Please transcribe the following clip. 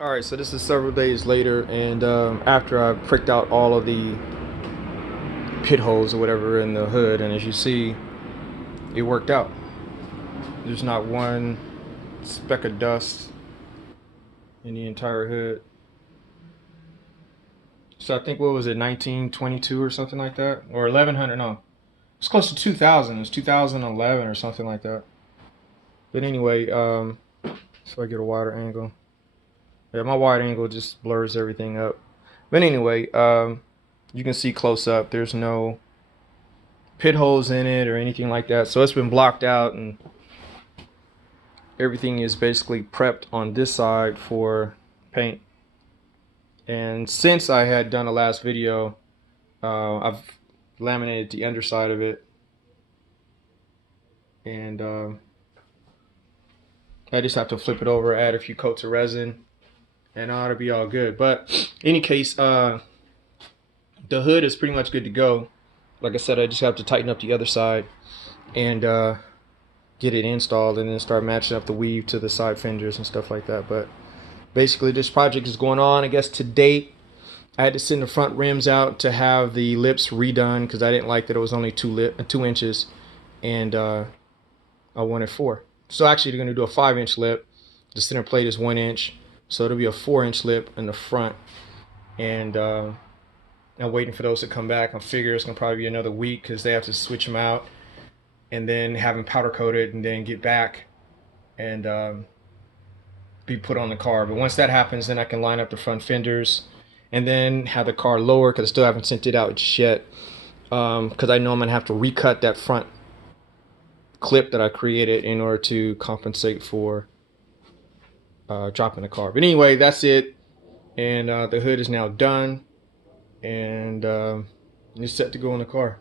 Alright, so this is several days later, and after I pricked out all of the pit holes or whatever in the hood, and as you see, it worked out. There's not one speck of dust in the entire hood. So I think, what was it, 1922 or something like that? Or 1100, no. It's close to 2000. It's 2011 or something like that. But anyway, so I get a wider angle. Yeah, my wide angle just blurs everything up. But anyway, you can see close up, there's no pit holes in it or anything like that. So it's been blocked out, and everything is basically prepped on this side for paint. And since I had done a last video, I've laminated the underside of it, and I just have to flip it over, add a few coats of resin, and it ought to be all good. But in any case, the hood is pretty much good to go. Like I said, I just have to tighten up the other side and get it installed, and then start matching up the weave to the side fenders and stuff like that. But basically, this project is going on. I guess to date, I had to send the front rims out to have the lips redone because I didn't like that it was only 2 inches, and I wanted 4. So actually, they're going to do a 5-inch lip. The center plate is 1 inch, so it'll be a 4-inch lip in the front. And I'm waiting for those to come back. I figure it's going to probably be another week because they have to switch them out and then have them powder coated and then get back and be put on the car. But once that happens, then I can line up the front fenders and then have the car lower, because I still haven't sent it out yet, because I know I'm going to have to recut that front clip that I created in order to compensate for dropping the car. But anyway, that's it. And the hood is now done, and it's set to go in the car.